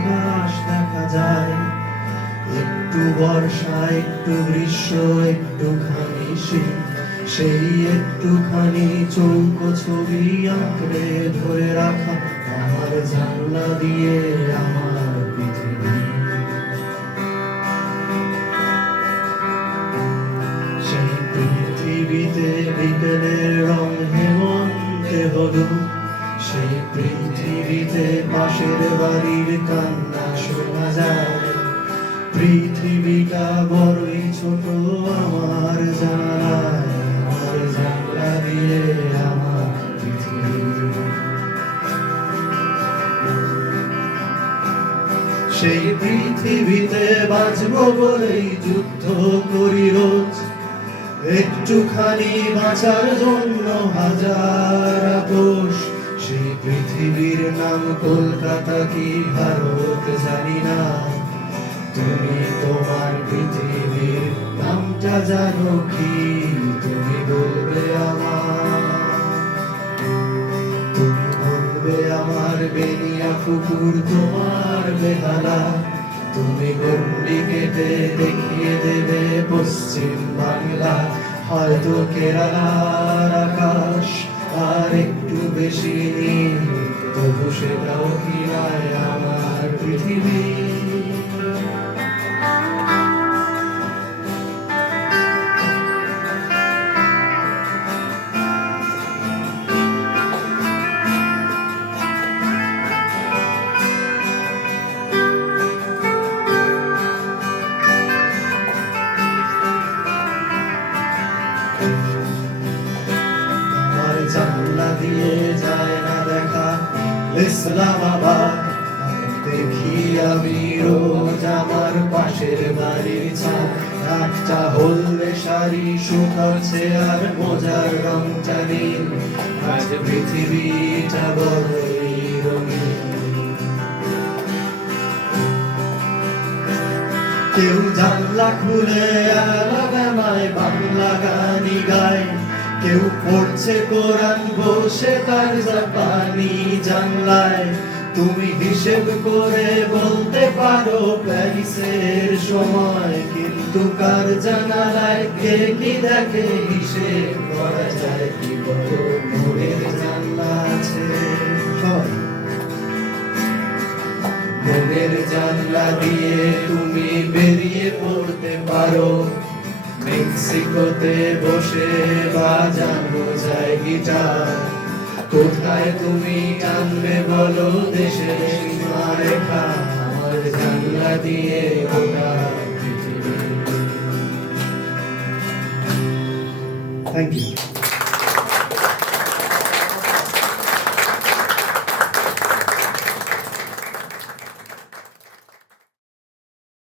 আকাশ দেখা যায়। একটু বর্ষা, একটু গ্রীষ্ম, একটুখানি শীত, সেই একটুখানি চৌকো ছবি আঁকড়ে ধরে রাখা আমার জানলা দিয়ে আমার পৃথিবী। সেই পৃথিবীতে বিকেলের রং হেমন্তে হলুদ, সেই পৃথিবীতে পাশের বাড়ির কান্না শোনা যায়। পৃথিবীটা বড়ই ছোট আমার জানালায়, আমার জানলা দিয়ে আমার পৃথিবী। সেই পৃথিবীতে বাঁচবো বলেই যুদ্ধ করি রোজ, একটুখানি বাঁচার জন্য হাজার আপোষ। সেই পৃথিবীর নাম কলকাতা কি ভারত জানি না, তুমি তোমার পৃথিবীর নামটা জানো কি? তুমি বলবে আমার, তুমি বলবে আমার বেনিয়া পুকুর তোমার বেহালা, তুমি গন্ডি কেটে দেখিয়ে দেবে পশ্চিম বাংলা। হয়তো কেরালার আকাশ আর একটু বেশি নীল, তবু সেটাও কি নয় আমার পৃথিবী। জানলা দিয়ে যায় না দেখা ইসলামাবাদ, দেখি আমি রোজ আমার পাশের বাড়ির ছাদ। একটা হলদে শাড়ি শুকাচ্ছে আর মোজার রংটা নীল, আজ পৃথিবীটা বড়ই রঙিন। কেউ জানলা খুলে আলাদামায় বাংলা গানি গায়, কেউ পড়ছে কোরআন বসে তার জাপানি জানলায়। তুমি হিসেব করে বলতে পারো প্যারিসের সময়, কিন্তু কার জানালায় কে কি দেখে হিসেব করা যায় কি? বড় মনের জানলা আছে, মনের জানলা দিয়ে তুমি বেরিয়ে পড়তে পারো। মেক্সিকোতে বসে বাজানো যায় গিটার, কোথায় তুমি টানবে বলো দেশের সীমারেখা? আমার জানলা দিয়ে গোটা পৃথিবী। Thank you.